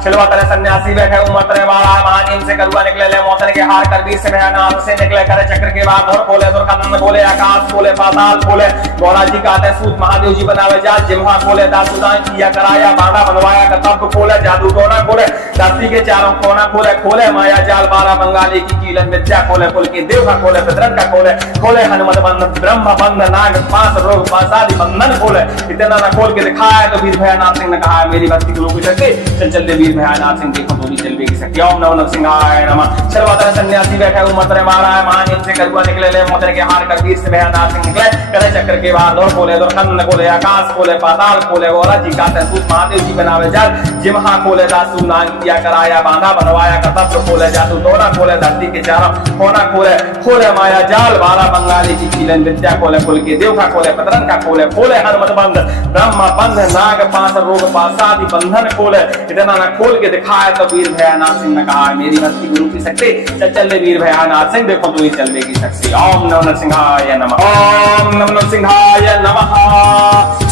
छिलवा तरह सन्यासी बैठे उमर तरह महाराज महानीम से करुआ निकले ले मोतर के हार कर वीर से भयानाथ से निकले करे चक्र के बाद और खोले दुर्खंड खोले आकाश खोले पाताल खोले गौरा जी का सूत महादेव जी बनावे जाल जिम्हा खोले दासुदान किया कराया बांधा बनवाया कर्तव्य खोले जादू टोना खोले धरती के चारों कोना खोले खोले माया जाल बारह बंगाली की कीलन विद्या खोले कुल के देव का खोले पितरन का खोले खोले हनुमत बंध ब्रह्म बंध नाग पास रोग पासादि बंधन खोले इतना न खोल के दिखाया तो वीर भयानाथ सिंह ने कहा मेरी भक्ति गुरु की शक्ति चल वीर भयानाथ सिंह देखो तोरी चलवे की शक्ति ओम नमो नरसिंहाय नमः छिलवा तरह सन्यासी बैठे उमर तरह महाराज महानीम से करुआ निकले ले मोतर के हार कर वीर से भयानाथ सिंह निकले करे चक्र के बाद और खोले दुर्खंड खोले आकाश खोले पाताल खोले गौरा जी का सूत महादेव जी बनावे जाल जे महा खोले दासु नान किया कराया बांधा बनवाया कर्तव्य खोले जादू दोना खोले धरती के चारों कोना खोले खोले माया जाल बारह बंगाली की कीलन विद्या खोले कुल के देव का खोले पतरन का खोले खोले हनुमत बंध ब्रह्म बंध नाग पास रोग पासादि बंधन खोले इतना न खोल के दिखाया तो वीर भयानाथ सिंह ने कहा मेरी भक्ति गुरु की शक्ति चल वीर भयानाथ सिंह देखो तू ही चलवे की शक्ति ओम नमो नरसिंहाय नमः ओम नमो नरसिंहाय नमः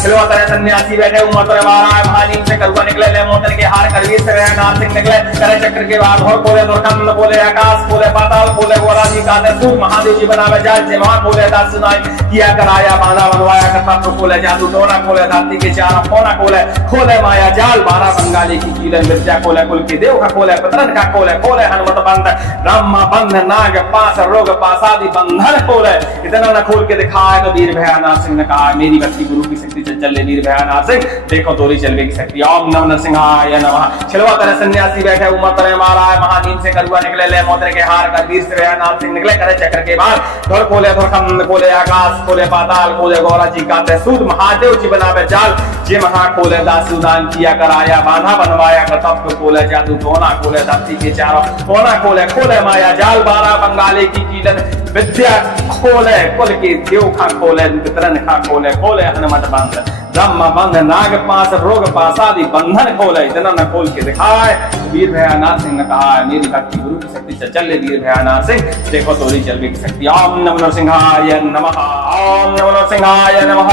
छिलवा तरह सन्यासी बैठे उमर तरह महाराज महानीम से करुआ निकले ले मोतर के हार कर वीर से भयानाथ सिंह निकले करे चक्र के बाद और खोले दुर्खंड खोले आकाश खोले पाताल खोले गौरा जी का सूत महादेव जी बनावे जाल जे महा खोले दास सुनाई किया कराया बांधा बनवाया कर्तव्य खोले जादू टोना खोले धरती के चारों कोना खोले खोले माया जाल बारह बंगाली की कीलन विद्या खोले कुल के देव का खोले पतरन का खोले खोले हनुमत बंध ब्रह्म बंध नाग पास रोग पासादि बंधन खोले इतना न खोल के दिखाया तो वीर भयानाथ सिंह ने कहा मेरी भक्ति गुरु की शक्ति चल वीर भयानाथ सिंह देखो तोरी चलवे की शक्ति ओम नमो नरसिंहाय नमः छिलवा तरह सन्यासी बैठे उमर तरह महाराज महानीम से करुआ निकले ले मोतर के हार कर वीर से भयानाथ सिंह निकले करे चक्र के बाद धर खोले धरखंड खोले आकाश खोले पाताल खोले गौरा जी का सूत महादेव जी बनावे जाल जे महा खोले दासुदान किया कराया बांधा बनवाया कर्तव्य खोले जादू टोना खोले धरती के चारों कोना खोले खोले माया जाल बारह बंगाली की कीलन विद्या खोले कुल के देव खा खोले वितरण खा खोले खोले हनुमत बंध ब्रह्म बंध नाग पास रोग पासादि बंधन खोले इतना न खोल के दिखाए वीर भयानाथ सिंह ने कहा मेरी भक्ति गुरु की शक्ति चल वीर भयानाथ सिंह देखो तोरी चलवे की शक्ति ओम नमो नरसिंहाय नमः ओम नमो नरसिंहाय नमः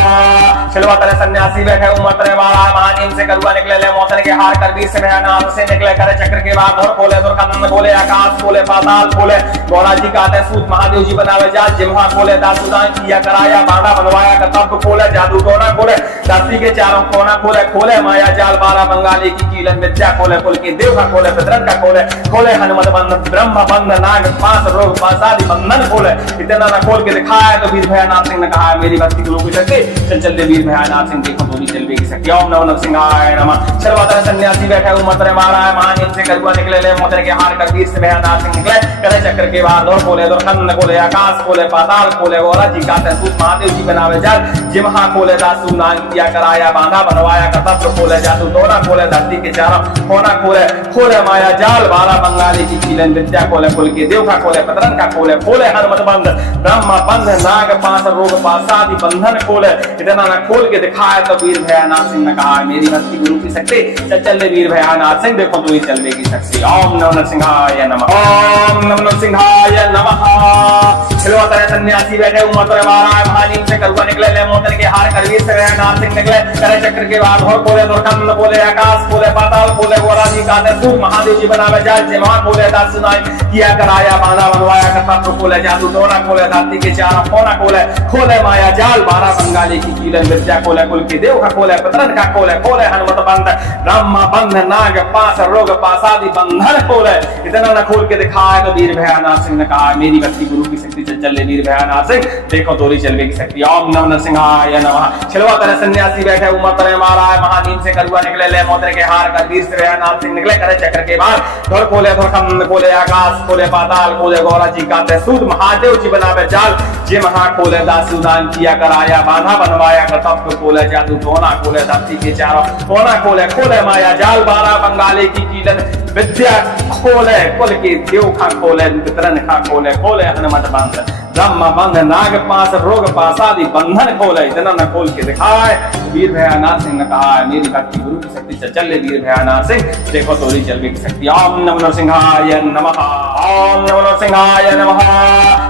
छिलवा तरह सन्यासी बैठे उमर तरह महाराज महानीम से करुआ निकले ले मोतर के हार कर वीर से भयानाथ से निकले करे चक्र के बाद और खोले दुर्खंड खोले आकाश खोले पाताल खोले गौरा जी का सूत महादेव जी बनावे जाल जिम्हा खोले दासुदान किया कराया बांधा बनवाया कर्तव्य खोले जादू टोना खोले धरती के चारों कोना खोले खोले माया जाल बारह बंगाली की कीलन विद्या खोले कुल के देव का खोले पितरन का खोले खोले हनुमत बंध ब्रह्म बंध नाग पास रोग पासादि बंधन खोले इतना न खोल के दिखाया तो वीर भयानाथ सिंह ने कहा मेरी भक्ति गुरु की शक्ति चल वीर भयानाथ सिंह देखो तोरी चलवे की शक्ति ओम नमो नरसिंहाय नमः छिलवा तरह सन्यासी बैठे उमर तरह महाराज महानीम से करुआ निकले ले मोतर के हार कर वीर से भयानाथ सिंह निकले करे चक्र के बाद और खोले दुर्खंड खोले आकाश खोले पाताल खोले गौरा जी का सूत महादेव जी बनावे जाल जे महा खोले दासु नान किया कराया बांधा बनवाया कर्तव्य खोले जादू टोना खोले धरती के चारों कोना खोले खोले माया जाल बारह बंगाली की कीलन विद्या खोले कुल के देव का खोले पतरन का खोले खोले हनुमत बंध ब्रह्म बंध नाग पास रोग पासादि बंधन खोले इतना न खोल के दिखाया तो वीर भयानाथ सिंह ने कहा मेरी भक्ति गुरु की शक्ति चल वीर भयानाथ सिंह देखो तू ही चलने की शक्ति। ओम नमः सिंहाय नमः ओम नमः सिंहाय नमः। खिलवा तरह सन्यासी बैठे उमर मारा महानीम से करुआ निकले ले मोतन के हार करवीर से भयानाथ सिंह निकले करे चक्र के बाद और बोले दुर्गंध बोले आकाश बोले पाताल बोले गोरा जी का सूर महादेव जी बनावे जाल जमान बोले दास सुनाई किया कराया बांधा बनवाया कर्तव्य खोले जादू टोना खोले धरती के चारों कोना खोले खोले माया जाल बारह बंगाली की कीलन विद्या खोले कुल के देव का खोले पतरन का खोले खोले हनुमत बंध ब्रह्म बंध नाग पास रोग पासादि बंधन खोले इतना न खोल के दिखाया तो वीर भयानाथ सिंह ने कहा मेरी भक्ति गुरु की शक्ति चल वीर भयानाथ सिंह देखो तोरी चलवे की शक्ति। ओम नमः सिंहाय नमः। छिलवा तरह सन्यासी बैठे उमर तरह मारा महानीम से करुआ निकले ले मोतर के हार कर वीर से भयानाथ सिंह निकले करे चक्र के बाद धर खोले धरखंड खोले आकाश खोले पाताल खोले गौरा जी का सूद महादेव जी बनावे जाल जे महा खोले दासूदान किया कराया बांधा बनवाया कर्तव्य खोले जादू टोना खोले धरती के चारों कोना खोले खोले माया जाल बारह बंगाली की कीलन विद्या खोले कुल के देव खा खोले पितरन खा खोले खोले हनुमत बंध ब्रह्म बंध नाग पास रोग पासादि बंधन खोले इतना न खोल के दिखाए वीर भयानाथ सिंह ने कहा मेरी भक्ति गुरु की शक्ति चल वीर भयानाथ सिंह देखो तोरी चलवे की शक्ति। ओम नमः सिंहाय नमः ओम नमः सिंहाय नमः।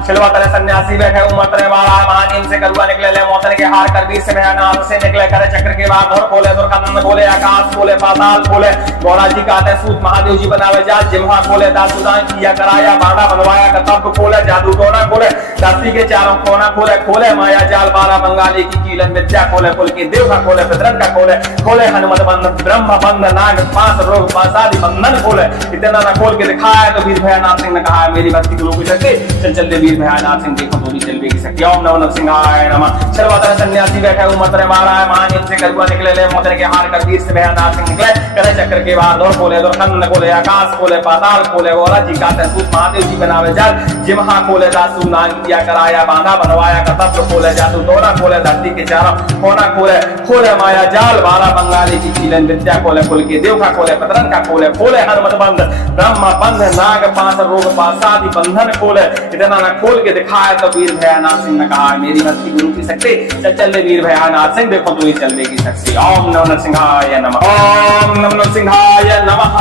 छिलवा तरह सन्यासी बैठे उमर तरह वाला महानीम से करुआ निकले ले मोतन के हार कर वीर से भयानाथ से निकले करे चक्र के बाद धर खोले दुर्गंध बोले आकाश खोले पाताल खोले गौरा जी का सूत महादेव जी बनावे जाल जिम्हा खोले दासूदान किया कराया बांधा बनवाया कर्तव्य खोले जादू टोना खोले धरती के चारों कोना खोले खोले माया जाल बारह बंगाली की कीलन विद्या खोले कुल के देव का खोले पितरन का खोले खोले हनुमत बंध ब्रह्म बंध नाग पास रोग पासादि बंधन खोले इतना न खोल के दिखाया तो वीर भयानाथ सिंह ने कहा मेरी भक्ति गुरु की शक्ति चल वीर भयानाथ सिंह देखो तोरी चलवे की शक्ति। ओम नमः सिंहाय नमः। छिलवा तरह सन्यासी बैठे उमर तरह मारा महानीम से करुआ निकले ले मोतर के हार कर वीर से भयानाथ सिंह निकले करे चक्र के बाद और खोले दुर्गंध खोले आकाश खोले पाताल खोले गौरा जी का सूत महादेव जी बनावे जाल जिम्हा खोले दासूदान किया कराया बांधा बनवाया कर्तव्य खोले जादू टोना खोले धरती के चारों कोना खोले खोले माया जाल बारह बंगाली की कीलन विद्या खोले कुल के देव का खोले पतरन का खोले खोले हनुमत बंध ब्रह्म बंध नाग पास रोग पासादि बंधन खोले इतना न खोल के दिखाया तो वीर भयानाथ सिंह ने कहा मेरी भक्ति गुरु की शक्ति चल वीर भयानाथ सिंह देखो तू ही चलवे की शक्ति। ओम नमः सिंहाय नमः ओम नमः सिंहाय नमः।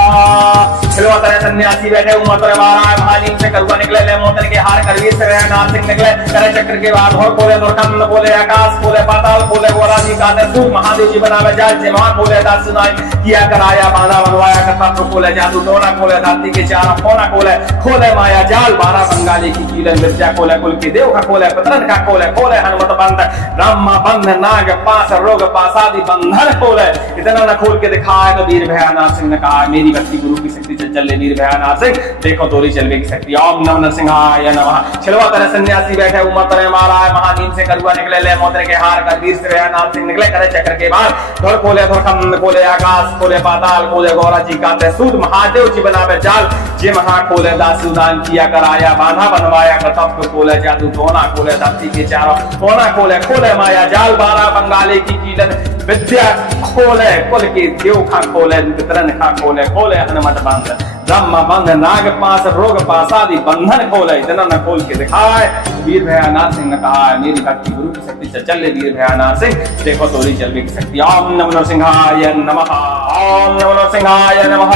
छिलवा तरह सन्यासी बैठे उमर तरह मारा महानीम से करुआ निकले ले मोतर के हार कर वीर से भयानाथ सिंह निकले करे चक्र के बाद और खोले दुर्गंध बोले आकाश खोले पाताल खोले गोरा जी का सूर महादेव जी बनावे जाल जमान खोले दासूदान किया कराया बांधा बनवाया कर्तव्य खोले जादू टोना खोले धरती के चारों कोना खोले खोले माया जाल बारह बंगाली की कीलन विद्या खोले कुल के देव का खोले पतरन का खोले खोले हनुमत बंध ब्रह्म बंध नाग पास रोग पासादि बंधन खोले इतना न खोल के दिखाया तो वीर भयानाथ सिंह ने कहा मेरी भक्ति गुरु की शक्ति चल वीर भयानाथ सिंह देखो तोरी चलवे की शक्ति। ओम नमः सिंहाय नमः। छिलवा तरह सन्यासी बैठे उमर तरह मारा महानीम से करुआ निकले ले मोतर के हार कर वीर से भयानाथ सिंह निकले करे चक्र के बाद धर खोले धरखंड खोले आकाश खोले पाताल खोले गौरा जी का सूद महादेव जी बनावे जाल जे महा खोले दासूदान किया कराया बांधा बनवाया कर्तव्य खोले जादू टोना खोले धरती के चारों कोना खोले खोले माया जाल बारह बंगाली की कीलन विद्या खोले कुल के देव खा खोले पितरन खा खोले खोले हनुमत बंध ब्रह्म बंध नाग पास रोग पासादि बंधन खोले इतना न खोल के दिखाए वीर भयानाथ सिंह ने कहा मेरी भक्ति गुरु की शक्ति चल वीर भयानाथ सिंह देखो तोरी चलवे की शक्ति। ओम नमः सिंहाय नमः ओम नमः सिंहाय नमः।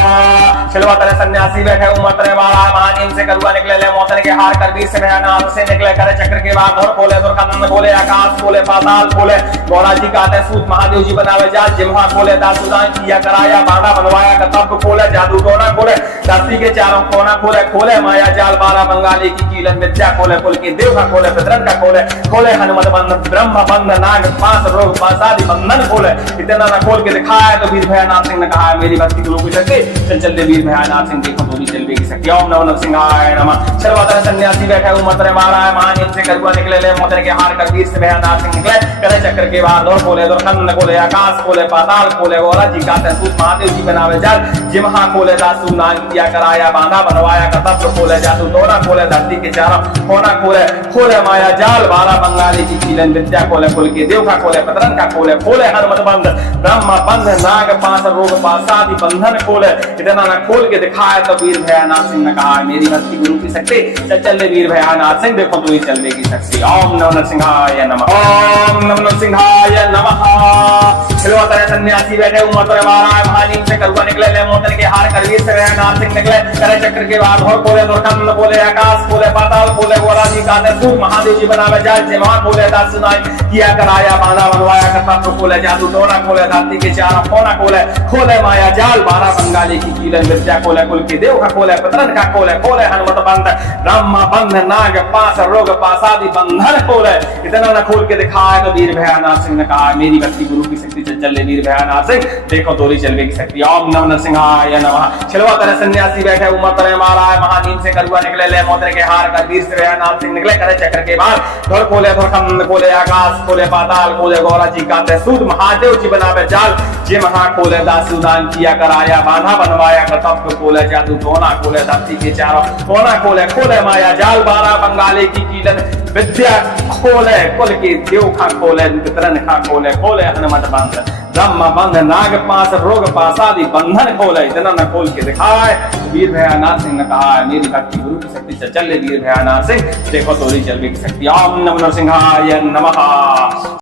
छिलवा तरह सन्यासी बैठे उमर तरह वाला महानीम से करुआ निकले ले मोतर के हार कर वीर से भयानाथ से निकले करे चक्र के बाद और खोले दुर्गंध खोले आकाश खोले पाताल खोले गौरा जी का सूत महादेव जी बनावे जाल जिम्हा खोले दासूदान किया कराया बांधा बनवाया कर्तव्य खोले जादू टोना खोले धरती के चारों कोना खोले खोले माया जाल बारह बंगाली की कीलन विद्या खोले कुल के देव का खोले पितरन का खोले खोले हनुमत बंध ब्रह्म बंध नाग पास रोग पासादि बंधन खोले इतना न खोल के दिखाया तो वीर भयानाथ सिंह ने कहा मेरी भक्ति गुरु की शक्ति चल वीर वीर भयानाथ सिंह देखो तो भी चलवे की शक्ति। ओम नमो नरसिंहाय नमः। छलवतर सन्यासी बैठे उमर मारा है महानीम से करुआ निकले ले मोतर के हार कर वीर से भयानाथ सिंह निकले करे चक्र के बाद और खोले दुर्खंड खोले आकाश खोले पाताल खोले गोरा जी का तसूत महादेव जी बनावे जाल जे महा खोले दासु नाम किया कराया बांधा बनवाया कतप्र खोले जादू दोरा खोले धरती के चारों कोना खोले खोले माया जाल बाला बंगाली की कीलन विद्या खोले कुल के देव का खोले पतरन का खोले खोले हनुमत बंध ब्रह्म बंध नाग पास रोग पासादि बंधन खोले इतना न खोल के दिखाया तो वीर भयानाथ सिंह ने कहा मेरी भक्ति गुरु की शक्ति चल वीर भयानाथ सिंह देखो तो ही चलने की शक्ति। ओम नमो नरसिंहाय नमः। ओम नमो नरसिंहाय नमः। छलवतर सन्यासी बैठे उमर पर मारा है महानीम से करुआ निकले ले मोतर के हार कर वीर से भयानाथ सिंह निकले करे चक्र के बाद और खोले दुर्खंड खोले आकाश खोले पाताल खोले गोरा जी का तसूत महादेव जी बनावे जाल जे महा खोले दास सुनाई किया कराया बांधा बनवाया कतप्र खोले जादू दोरा खोले धरती के चारों कोना खोले खोले माया जाल बारह बंगाली की कीलन विद्या खोले कुल के देव का खोले पतरन का खोले खोले हनुमत बंध ब्रह्म बंध नाग पास रोग पासादि बंधन खोले इतना न खोल के दिखाया तो वीर भयानाथ सिंह ने कहा मेरी भक्ति गुरु की शक्ति चल वीर भयानाथ सिंह देखो तोरी चलवे की शक्ति। ओम नमो नरसिंहाय नमः। छलवतर सन्यासी बैठे उमर पर मारा है महानीम से करुआ निकले ले मोतर के हार कर वीर से भयानाथ सिंह निकले करे चक्र के बाद धर खोले धरखंड खोले आकाश खोले पाताल खोले गौरा जी का तसूत महादेव जी बनावे जाल जे महा खोले दासु दान किया कराया बांधा बनवाया कतप्र खोले जादू दोना खोले धरती के चारों कोना खोले खोले माया जाल बारह बंगाली की कीलन विद्या खोले कुल के देव खा खोले पितरन खा खोले खोले हनुमत बंध ब्रह्म बंध नाग पास रोग पासादि बंधन खोले इतना न खोल के दिखाए वीर भयानाथ सिंह ने कहा मेरी भक्ति गुरु की शक्ति चल वीर भयानाथ सिंह देखो तोरी चलवे की शक्ति। ओम नमो नरसिंहाय नमः।